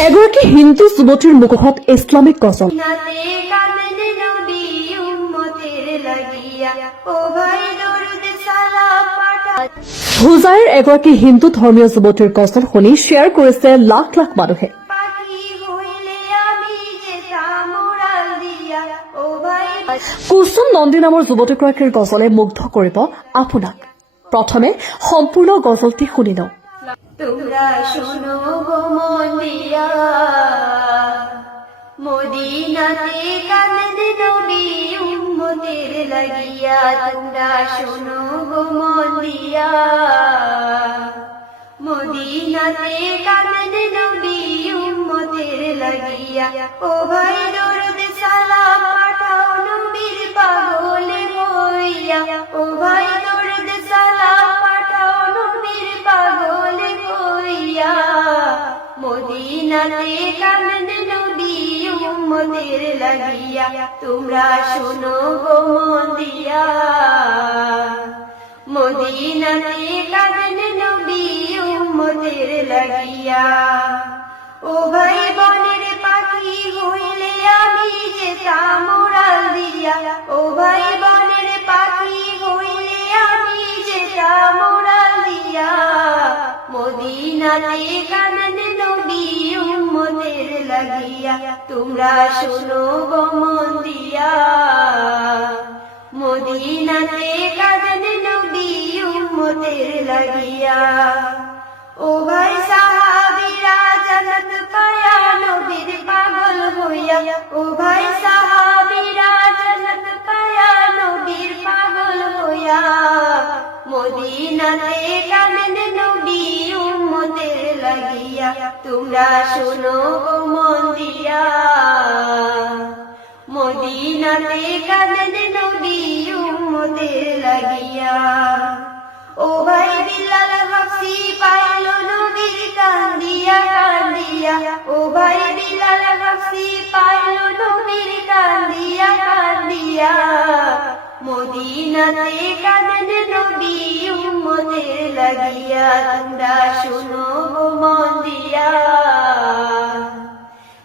এগৰাকী হিন্দু যুৱতীৰ মুখত ইছলামিক গজল। হুজাইৰ এগৰাকী হিন্দু ধৰ্মীয় যুৱতীৰ গজল শুনি শ্বেয়াৰ কৰিছে লাখ লাখ মানুহে। কুসুম নন্দী নামৰ যুৱতীগৰাকীৰ গজলে মুগ্ধ কৰিব আপোনাক। প্ৰথমে সম্পূৰ্ণ গজলটি শুনি লওঁ। তোমরা শোনো গো মন দিয়া, মদিনাতে কাঁদে নবী উম্মতের লাগিয়া। তোমরা শোনো গো মন দিয়া, মদিনাতে কাঁদে নবী উম্মতের লাগিয়া। ও ভাই দরুদ সালাম পাঠাও নবীর পাগলে হইয়া। ও ভাই দরুদ সালাম পাঠাও নবীর পাগলে হইয়া। মদিনাতে কাঁদে নবী উম্মতের লাগিয়া। তোমরা শোনো গো মন দিয়া, মদিনাতে কাঁদে নবী উম্মতের লাগিয়া। ও ভাই বনের পাখি হইলে আমি যেতাম উড়াল দিয়া। ও ভাই বনের পাখি হইলে আমি যেতাম উড়াল দিয়া। মদিনাতে কাঁদে নবী উম্মতের লাগিয়া। তোমরা শোনো গো মন দিয়া, মদিনাতে কাঁদে নবী উম্মতের লাগিয়া। ও ভাই সাহাবীরা জান্নাত পায়া নবীর পাগল হইয়া। ও ভাই সাহাবীরা জান্নাত পায়া নবীর পাগল হইয়া। মদিনাতে কাঁদে নবী উম্মতের লাগিয়া। তোমরা শোনো গো মন দিয়া, মদিনাতে কাঁদে নবী উম্মতের লাগিয়া। ও ভাই বিলাল হাফসি পাইল নবীর কান্দিয়া কান্দিয়া। ও ভাই বিলাল হাফসি পাইল নবীর কান্দিয়া কান্দিয়া। মদিনাতে কাঁদে নবী উম্মতের লাগিয়া। তোমরা শোনো গো মন দিয়া,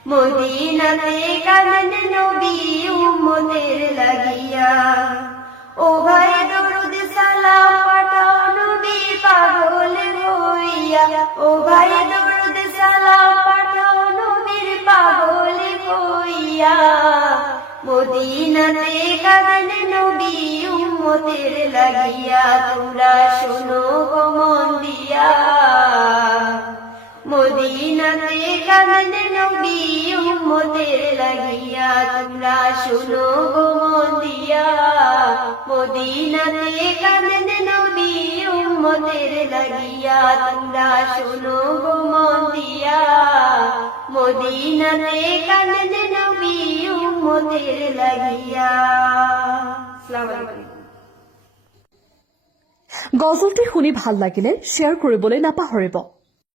মদিনাতে কাঁদে নবী উম্মতের লাগিয়া। ও ভাই দরুদ সালাম পাঠাও নবীর পাগলে হইয়া। ও ভাই দরুদ সালাম পাঠাও নবীর পাগলে হইয়া। মদিনাতে কাঁদে নবী উম্মতের লাগিয়া। তোমরা শোনো গো মন দিয়া, মদিনাতে কাঁদে নবী উম্মতের লাগিয়া। তোমরা শোনো গো মন দিয়া, মদিনাতে কাঁদে নবী উম্মতের লাগিয়া। তোমরা শোনো গো মন দিয়া, মদিনাতে কাঁদে নবী উম্মতের লাগিয়া। আসসালামু আলাইকুম। গজলটি শুনি ভাল লাগিলে শ্বেয়াৰ কৰিবলৈ নাপাহৰিব।